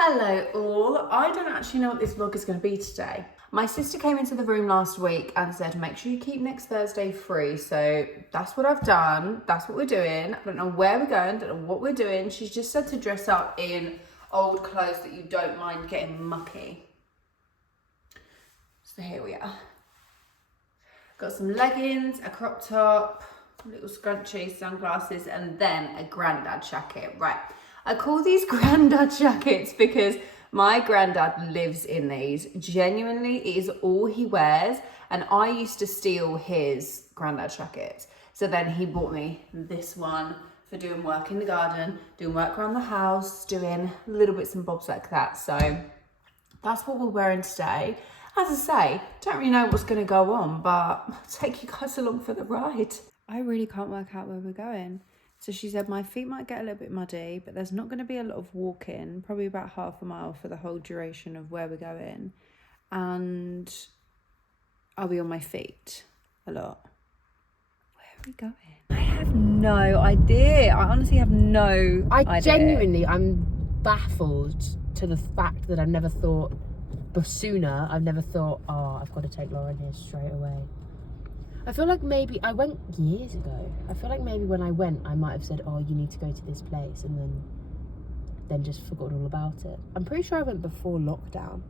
Hello all, I don't actually know what this vlog is going to be today. My sister came into the room last week and said make sure you keep next Thursday free, so that's what I've done, that's what we're doing. I don't know where we're going, don't know what we're doing. She's just said to dress up in old clothes that you don't mind getting mucky. So here we are. Got some leggings, a crop top, a little scrunchie, sunglasses, and then a granddad jacket. Right, I call these granddad jackets because my granddad lives in these. Genuinely, it is all he wears, and I used to steal his granddad jackets. So then he bought me this one for doing work in the garden, doing work around the house, doing little bits and bobs like that. So that's what we're wearing today. As I say, don't really know what's going to go on, but I'll take you guys along for the ride. I really can't work out where we're going. So she said my feet might get a little bit muddy, but there's not going to be a lot of walking, probably about half a mile for the whole duration of where we're going. And I'll be on my feet a lot. Where are we going? I have no idea. I honestly have no idea. Genuinely, I'm baffled to the fact that I've never thought, oh, I've got to take Lauren here straight away. I feel like maybe I went years ago. I feel like maybe when I went, I might have said, oh, you need to go to this place, and then just forgot all about it. I'm pretty sure I went before lockdown.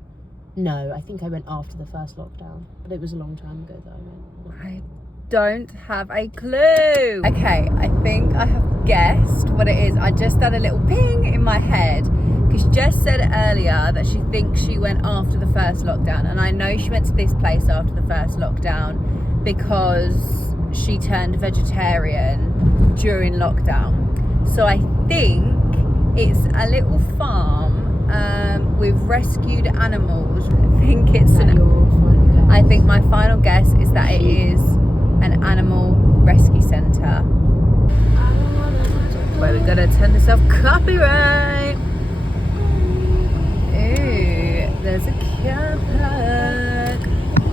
No, I think I went after the first lockdown, but it was a long time ago that I went. I don't have a clue. Okay, I think I have guessed what it is. I just had a little ping in my head because Jess said earlier that she thinks she went after the first lockdown, and I know she went to this place after the first lockdown because she turned vegetarian during lockdown. So I think it's a little farm with rescued animals. I think my final guess is that it is an animal rescue centre. Wait, we gotta turn this off copyright. Ooh, there's a car park.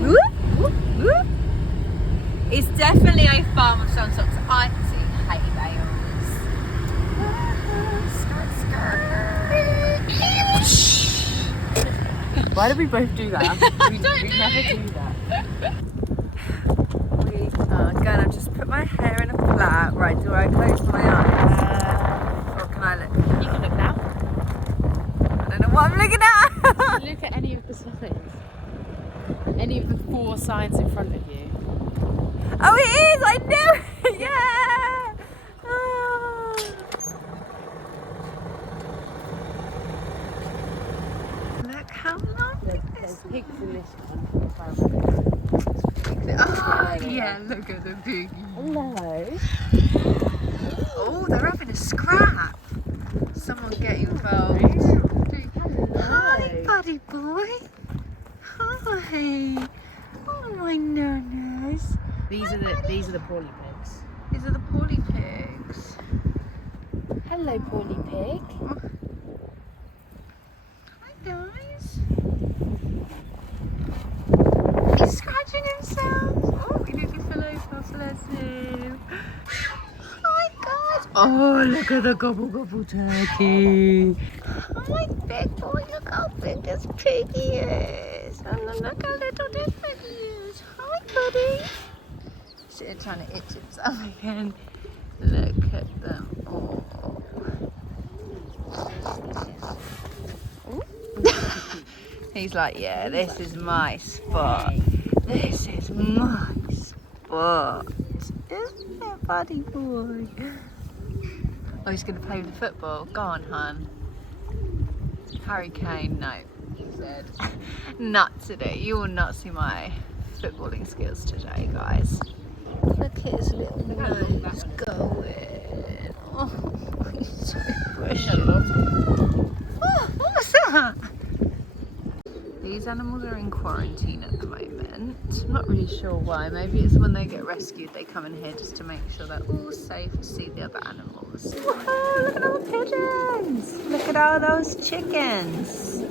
Whoop, whoop, whoop. It's definitely a farm of some sort. I can see hay bales. Why did we both do that? We never do that. We are going. I've just put my hair in a plait. Right, do I close my eyes? Or can I look? You can look now. I don't know what I'm looking at. Look at any of the signs. Any of the 4 signs in front of you. Oh, it is! I knew it! Yeah! Oh. Look how lovely There's this pigs in this one. Oh, yeah, look at the piggy. Hello. Oh, they're having a scrap. Someone get involved. Hi, buddy boy. Hi. Oh, my no-nos. These are the poorly pigs. These are the poorly pigs. Hello, poorly pig. Hi, guys. He's scratching himself. Oh, he nearly fell over. Bless him. Hi, guys. Oh, look at the gobble gobble turkey. Hi, big boy. Look how big this piggy is. And look how little this piggy is. Hi, buddy. Sitting trying to itch himself again. Look at them all. He's like, yeah, this is my spot. This is my spot. Isn't it, buddy boy? Oh, he's going to play with the football. Go on, hun. Harry Kane, no, he said. Not today. You will not see my footballing skills today, guys. Look at his little nose going. Oh, he's so precious. Oh, what was that? These animals are in quarantine at the moment. I'm not really sure why. Maybe it's when they get rescued, they come in here just to make sure they're all safe to see the other animals. Whoa, look at all the pigeons. Look at all those chickens.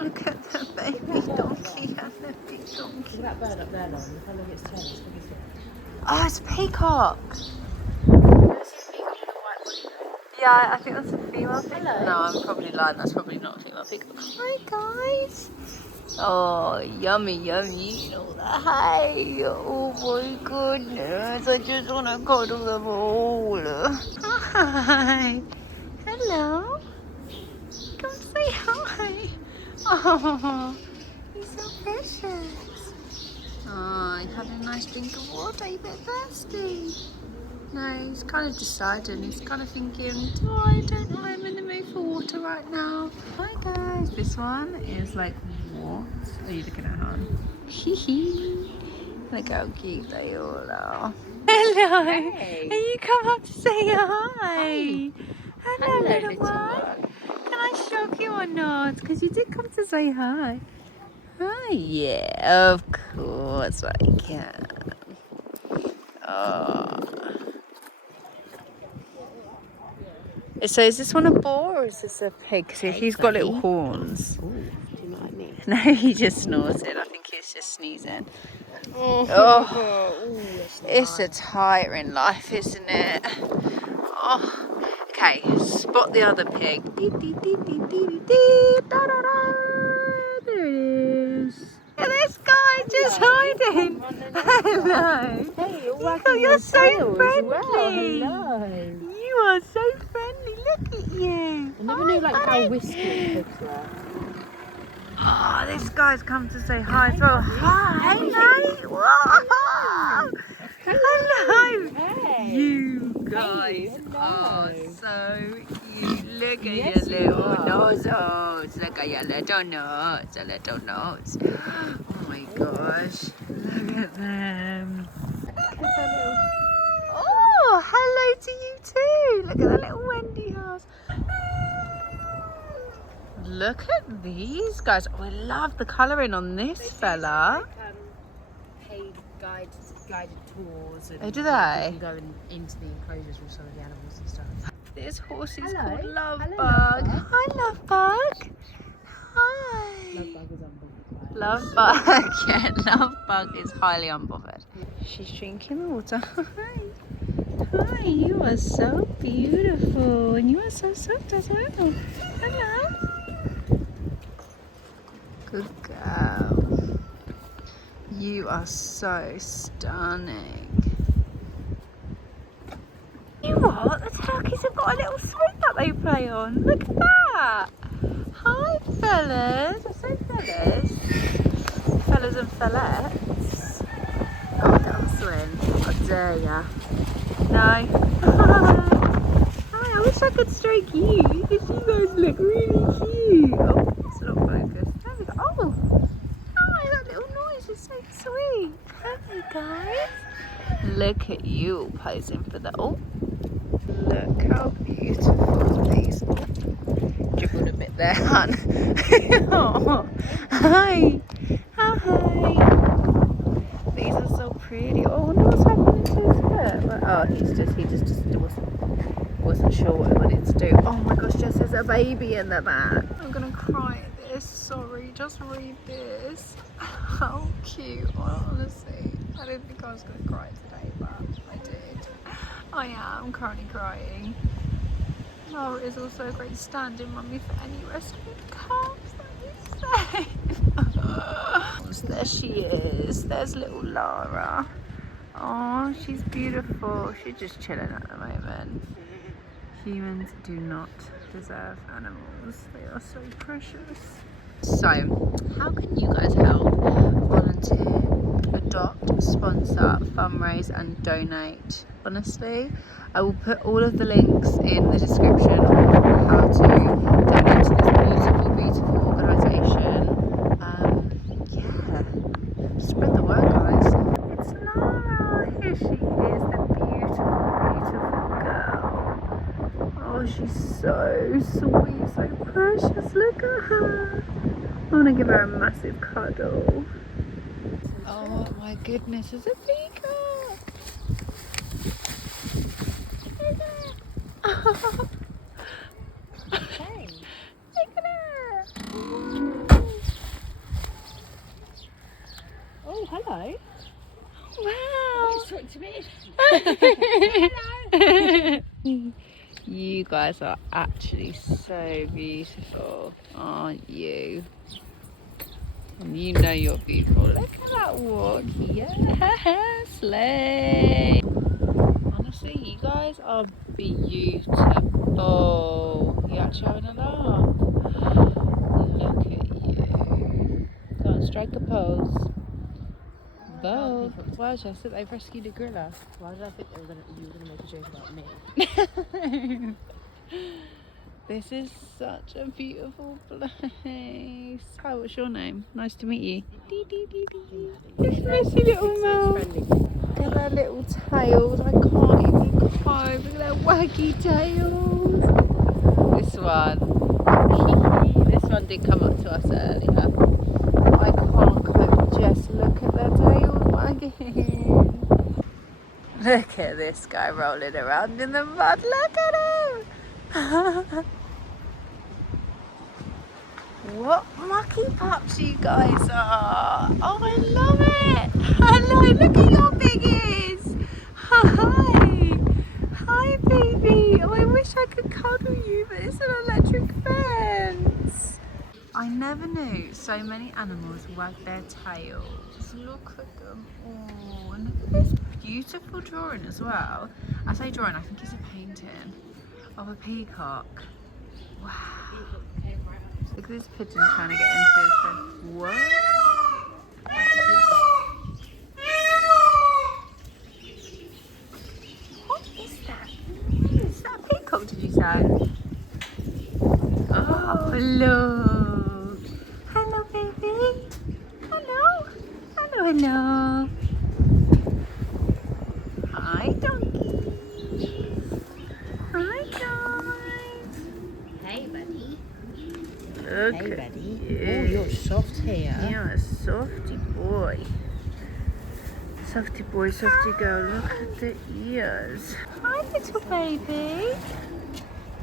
Look at the baby donkey and the big donkey. Look at that bird up there, Lauren. Look how long it's turned. Oh, it's a peacock. Yeah, I think that's a female pig. Hello. No, I'm probably lying. That's probably not a female pig. Hi, guys. Oh, yummy, yummy. You know that. Hi. Oh, my goodness. I just want to cuddle them all. Hi. Hello. Come say hi. Oh, he's so precious. Oh, he had a nice drink of water. He's a bit thirsty. No, he's kind of deciding. He's kind of thinking, I don't know, I'm in the mood for water right now. Hi guys, this one is like, what are you looking at, hon? Look how cute they all are. Hello. Hey. And you come up to say hi. Hi. Hello, little one. Can I shock you or not? Because you did come to say hi. Hi, yeah, of course I can. Oh. So is this one a boar or is this a pig? So he's got little horns. Ooh, do you know what I mean? No, he just snorted. I think he's just sneezing. Oh, It's a tiring life, isn't it? Oh. Okay, spot the other pig. There it is. Look at this guy just hiding. Hello. Hey, you're Oh, you're so friendly. Well. Hello. You are so friendly. Look at you. I never knew like how whiskey pigs were. Oh, this guy's come to say hi as well. Hi, hello. Whoa. Hello. Hey. You guys Hello. are so cute. Look at Yes, your you little are. noses. Look at your little nose. A little nose. Oh my gosh. Look at them. Look at that little. Oh, hello to you too. Look at the little Wendy house. Look at these guys. Oh, I love the colouring on this fella. Paid guided tours. And Oh, do you they? can go into the enclosures with some of the animals and stuff. This horse is Hello. called Love Hello, Bug. Lovebug. Hi, Love Bug. Hi. Lovebug is unbothered. Love Bug. Yeah, Love Bug is highly unbothered. She's drinking water. Hi. Hi, you are so beautiful. And you are so soft as well. Hello. Good girl. You are so stunning. You what? The turkeys have got a little swing that they play on. Look at that. Hi, fellas. I say fellas. Fellas and fellettes. Oh, get on the swing. I dare ya. No. Hi, I wish I could stroke you because you guys look really cute. Oh, it's not focused. There we go. Oh. Hi, that little noise is so sweet. Hey, guys. Look at you posing for the. Oh. Look how beautiful these. Dribbled a bit there, hon. Oh, hi. Hi. These are so pretty. Oh, I wonder what's happening to his hair. Well, he just wasn't sure what he wanted to do. Oh my gosh, Jess, there's a baby in the back. I'm gonna cry at this. Sorry, just read this. How cute. Well, honestly, I didn't think I was gonna cry today, but I did. I am currently crying. Laura is also a great stand-in mummy for any rescued cubs. That is safe. There she is. There's little Lara. Oh, she's beautiful. She's just chilling at the moment. Humans do not deserve animals. They are so precious. So, how can you guys help? Volunteer, adopt, sponsor, fundraise and donate. Honestly, I will put all of the links in the description on how to donate to this beautiful organisation. Yeah, spread the word, guys. It's Lara. Here she is, the beautiful girl. Oh, she's so sweet, so precious. Look at her. I want to give her a massive cuddle. Oh my goodness, it's a peacock. Oh. Hey. Look at her. Oh, hello. Wow. Talk to me. You guys are actually so beautiful, aren't you? And you know you're beautiful. Look at that walk. Yeah, slay. Honestly, you guys are beautiful. You actually having a laugh. Look at you. Go on, strike a pose. Bo. Why did I think they've rescued a gorilla? Why did I think you were gonna make a joke about me? This is such a beautiful place. Hi, what's your name? Nice to meet you. Dee, dee, dee, dee. This messy little mouth. Look at their little tails. I can't even cope. Look at their waggy tails. This one did come up to us earlier. I can't cope. Just look at their tails wagging. Look at this guy rolling around in the mud. Look at him. What mucky pups you guys are. Oh, I love it. Hello, look at your biggies. Hi. Hi, baby. Oh, I wish I could cuddle you, but it's an electric fence. I never knew so many animals wag their tails. Look at them. Oh, and look at this beautiful drawing as well. I say drawing, I think it's a painting of a peacock. Wow. Look at this pigeon trying to get into his head. What? What is that? Is that a peacock, did you say? Oh, look. Hello, baby. Hello. Hello, hello. Hi, donkey. Hi, guys. Hey, buddy. Look Hey, at buddy. you. Oh, you're soft here. You're a softy boy. Softy boy, softy girl. Look at the ears. Hi, little baby.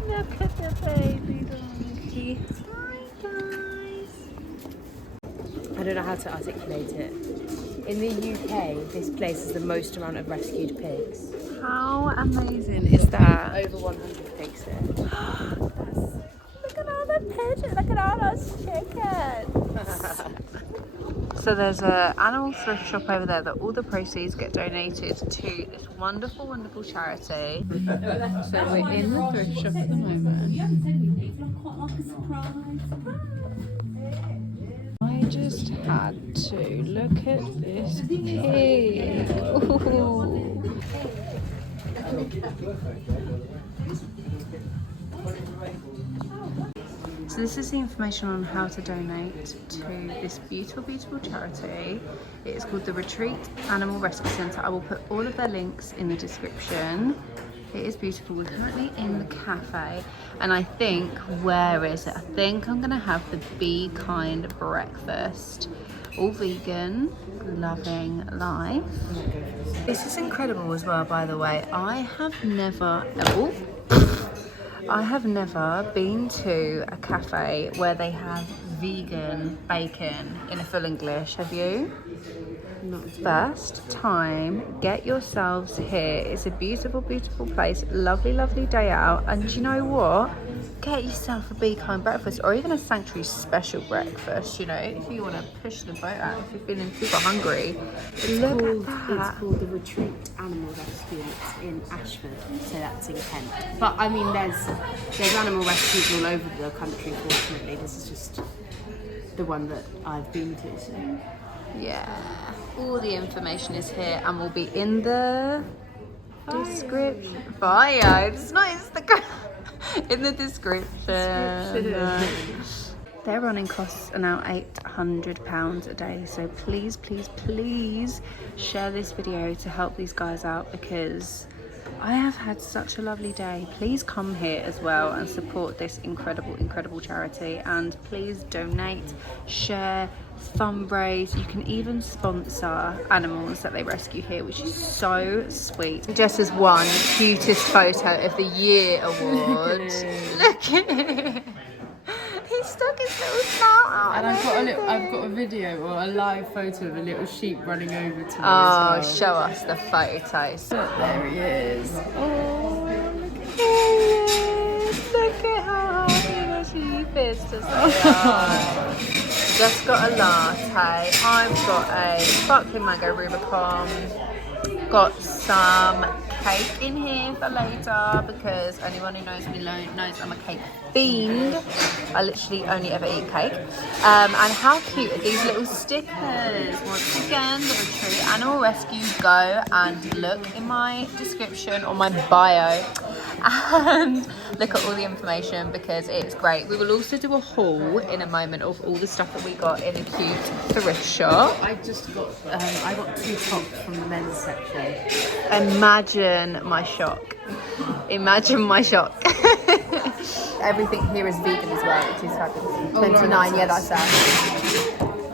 Look at the baby donkey. Hi, guys. I don't know how to articulate it. In the UK, this place is the most amount of rescued pigs. How amazing is that? Over 100 pigs here. Look at all the pigeons. Look at all those chickens. So there's an animal thrift shop over there that all the proceeds get donated to this wonderful, wonderful charity. So we're in the thrift shop at the moment. I just had to look at this pig. Ooh. So this is the information on how to donate to this beautiful, beautiful charity. It is called the Retreat Animal Rescue Centre. I will put all of their links in the description. It is beautiful. We're currently in the cafe and I think, where is it? I think I'm gonna have the Be Kind breakfast. All vegan, loving life. This is incredible as well, by the way. I have never been to a cafe where they have vegan bacon in a full English. Have you? First time, get yourselves here. It's a beautiful, beautiful place. Lovely, lovely day out. And do you know what? Get yourself a Be Kind breakfast or even a Sanctuary special breakfast, you know, if you want to push the boat out, if you're feeling super hungry. It's called the Retreat Animal Rescue. It's in Ashford, so that's in Kent. But I mean, there's animal rescues all over the country. Fortunately, this is just the one that I've been to. So Yeah, all the information is here and will be in the description. Bio. It's not Instagram. In the description. Their running costs are now £800 a day, so please, please, please share this video to help these guys out because I have had such a lovely day. Please come here as well and support this incredible, incredible charity, and please donate, share, fundraise. You can even sponsor animals that they rescue here, which is so sweet. Jess's won cutest photo of the year award. Look at it. He stuck his little snout out. and I've got a video or a live photo of a little sheep running over to me. Oh, as show us the photos. well. There he is. Oh, look at him. Just got a latte. I've got a sparkling mango Rubicon. Got some cake in here for later because anyone who knows me knows I'm a cake fiend. I literally only ever eat cake. And how cute are these little stickers? Once again, Little Tree Animal Rescue. Go and look in my description or my bio and look at all the information because it's great. We will also do a haul in a moment of all the stuff that we got in a cute thrift shop. I just got, I got 2 tops from the men's section. Imagine my shock. Imagine my shock. Everything here is vegan as well, which is fabulous. 29, yeah, that's that.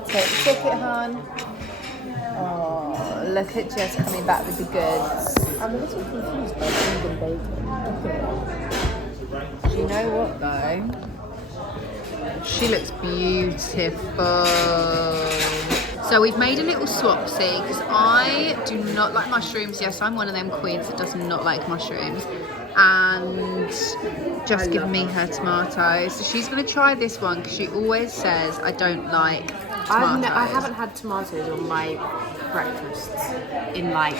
Take the ticket, hon. Oh, look at Jess coming back with the goods. I'm a little confused by vegan bacon. Do you know what though? She looks beautiful. So we've made a little swapsy because I do not like mushrooms. Yes, I'm one of them queens that does not like mushrooms. And just give me her tomatoes. So she's going to try this one because she always says I don't like tomatoes. I haven't had tomatoes on my breakfasts in like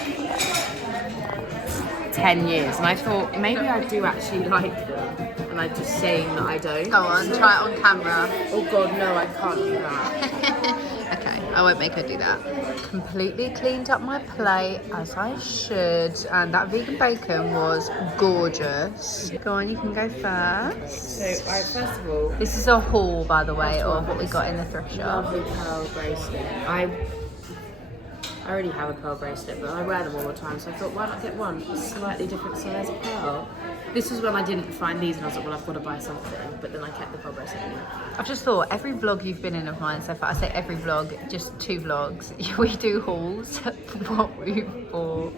10 years. And I thought maybe I do actually like them. And I'm just saying that I don't. Go on, try it on camera. Oh God, no, I can't do that. Okay, I won't make her do that. Completely cleaned up my plate as I should, and that vegan bacon was gorgeous. Go on, you can go first. So, first of all, This is a haul, by the way, of what we got in the thrift shop. lovely pearl bracelet. I already have a pearl bracelet, but I wear them all the time, so I thought, why not get one? A slightly different size of pearl. This was when I didn't find these, and I was like, well, I've got to buy something. But then I kept the pearl bracelet anyway. I've just thought, every vlog you've been in of mine so far, I say every vlog, just 2 vlogs, we do hauls of what we bought.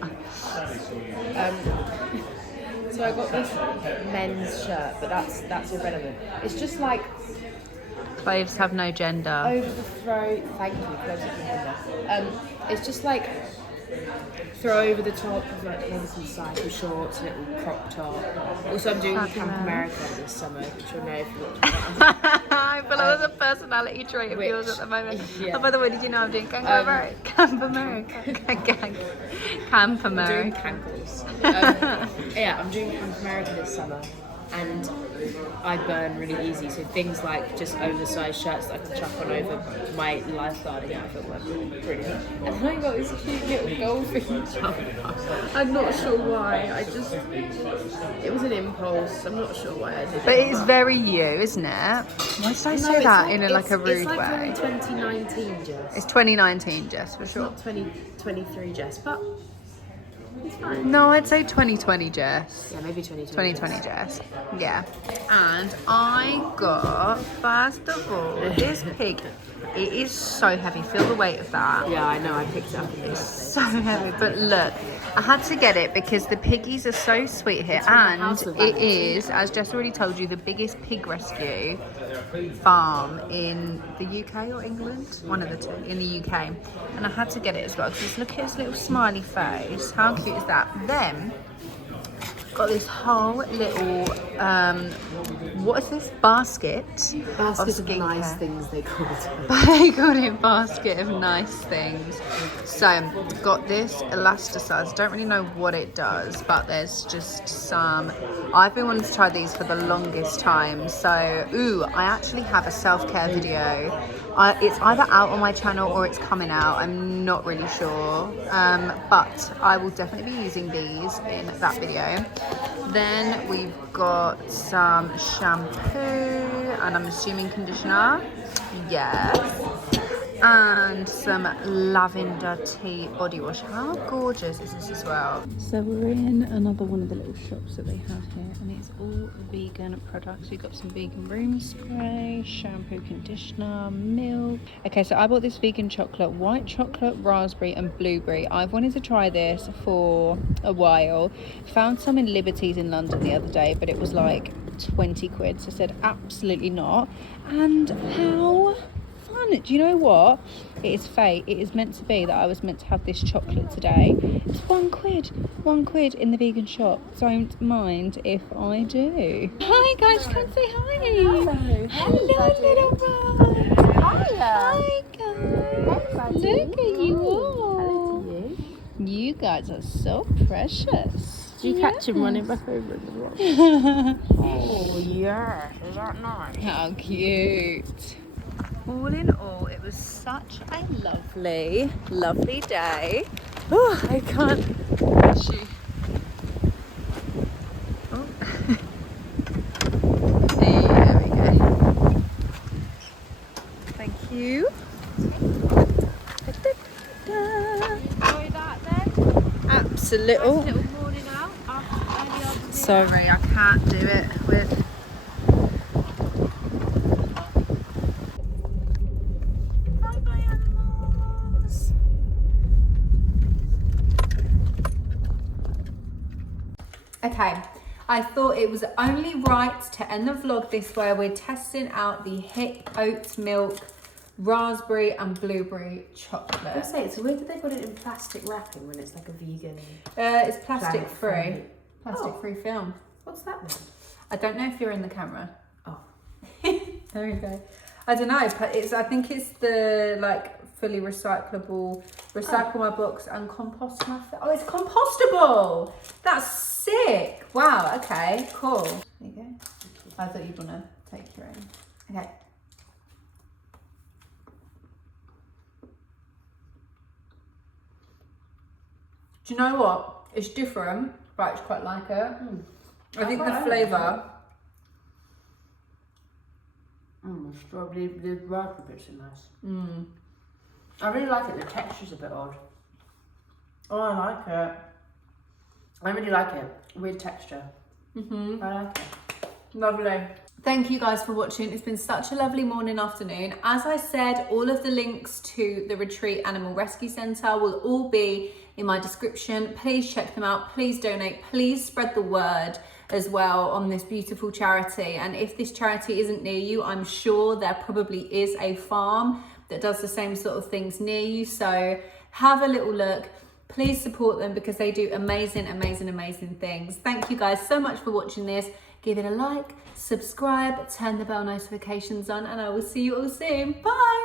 So I got this men's shirt, but that's irrelevant. It's just like Clothes have no gender. over the throat. Thank you, clothes have no gender. It's just like throw over the top of like maybe some cycle shorts, a little crop top. Also, I'm doing Camp America this summer, which I know if you looked at that. I feel like that's a personality trait of yours at the moment. yeah. Oh, by the way, did you know I'm doing Camp America? Camp America. Camp I'm doing America. cankles. Yeah, I'm doing Camp America this summer, and I burn really easy. So things like just oversized shirts that I can chuck on over my lifeguarding outfit were brilliant. And then I got this cute little golfing jumper. I'm not sure why. It was an impulse. I'm not sure why I did it. But it's very you, isn't it? Why did I say that in like a rude it's like way? very 2019 Jess. It's 2019, Jess, for It's sure. not 2023 Jess, but it's fine. No, I'd say 2020, Jess. Yeah, maybe 2020. 2020 Jess. Yeah. And I got, first of all, this pig. It is so heavy. Feel the weight of that. Yeah, I know. I picked it up. It's so heavy. But look, I had to get it because the piggies are so sweet here. from the And House of it Valentine. is, as Jess already told you, the biggest pig rescue farm in the UK or England. One of the two. In the UK. And I had to get it as well because look at his little smiley face. How cute is that? Then got this whole little what is this basket Basket of skincare. nice things they called it. They called it basket of nice things. So got this elasticizer. Don't really know what it does, but there's just some. I've been wanting to try these for the longest time. So I actually have a self-care video. It's either out on my channel or it's coming out. I'm not really sure, but I will definitely be using these in that video. Then we've got some shampoo and I'm assuming conditioner. Yes. And some lavender tea body wash. How gorgeous is this as well? So we're in another one of the little shops that they have here and it's all vegan products. We've got some vegan room spray, shampoo, conditioner, milk. Okay, so I bought this vegan chocolate, white chocolate, raspberry and blueberry. I've wanted to try this for a while. Found some in Liberties in London the other day, but it was like 20 quid. So I said absolutely not. And how fun. Do you know what? It is fate. It is meant to be that I was meant to have this chocolate today. It's £1. £1 in the vegan shop. Don't mind if I do. Hi guys, come say hi. Hello little bud. Hi guys. Look at you all. You guys are so precious. Did you catch him running back over in the rock? Oh yeah, is that nice? How cute. All in all, it was such a lovely, lovely day. Oh, I can't actually. Oh. There we go. Thank you. Enjoy that then. Absolute. Little morning out early afternoon. Sorry, I can't do it with. Bye bye animals. Okay, I thought it was only right to end the vlog this way. We're testing out the HIP oat milk raspberry and blueberry I chocolate. say it's weird that they put it in plastic wrapping when it's like a vegan. It's plastic free. planet-friendly. Plastic free film. What's that then? I don't know if you're in the camera. Oh. There you go. I don't know, but I think it's the like fully recyclable, recycle my books and compost my oh, it's compostable. That's sick. Wow, okay, cool. There you go. I thought you'd want to take your own. Okay. Do you know what? It's different, but I just quite like it. I think the flavour. Strawberry, the raspberry bits are nice. I really like it. The texture's a bit odd. Oh, I like it. I really like it. Weird texture. I like it. Lovely. Thank you guys for watching. It's been such a lovely morning, afternoon. As I said, all of the links to the Retreat Animal Rescue Centre will all be in my description. Please check them out. Please donate. Please spread the word as well on this beautiful charity. And if this charity isn't near you, I'm sure there probably is a farm that does the same sort of things near you. So have a little look. Please support them because they do amazing, amazing, amazing things. Thank you guys so much for watching this. Give it a like, subscribe, turn the bell notifications on, and I will see you all soon. Bye.